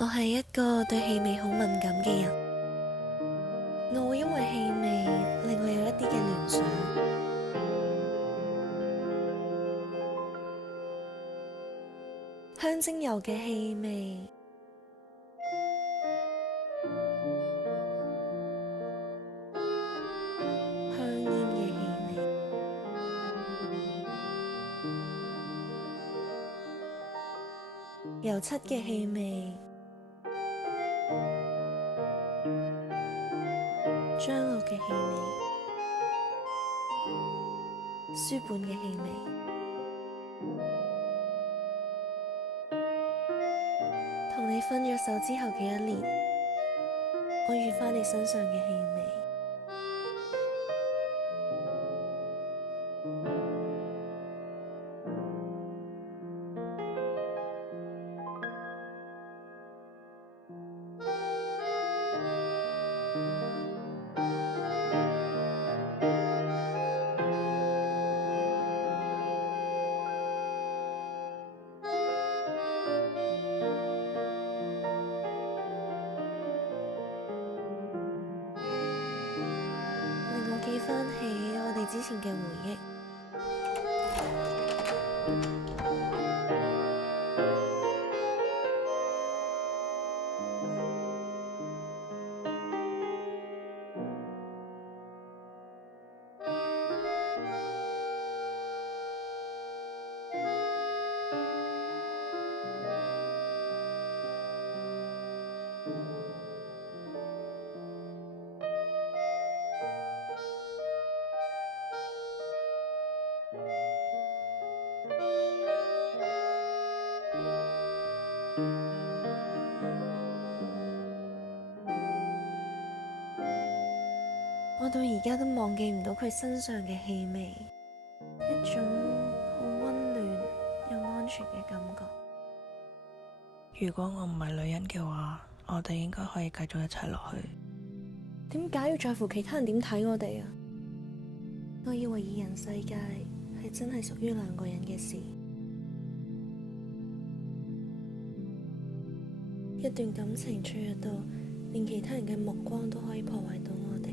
我係一個對氣味好敏感嘅人，我會因為氣味令我有一啲嘅聯想，香精油嘅氣味，香煙嘅氣味，油漆嘅氣味，樟綠嘅氣味，書本嘅氣味，同你分咗手之後嘅一年，我遇返你身上嘅氣味。令我記返起我哋之前嘅回憶。我到而家都忘記唔到佢身上嘅氣味，一種好溫暖又安全嘅感覺。如果我唔係女人嘅話，我哋應該可以繼續一齊落去。點解要在乎其他人點睇我哋啊？我以為二人世界係真係屬於兩個人嘅事，一段感情脆弱到連其他人嘅目光都可以破壞到我哋。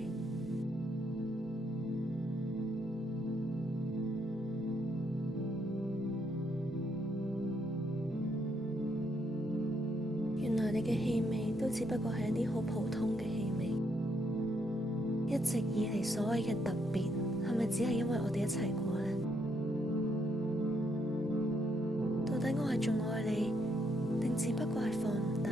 原來你嘅氣味都只不過係一啲好普通嘅氣味，一直以嚟所謂嘅特別，係咪只係因為我哋一齊過呢？到底我係仲愛你，定只不過係放唔低？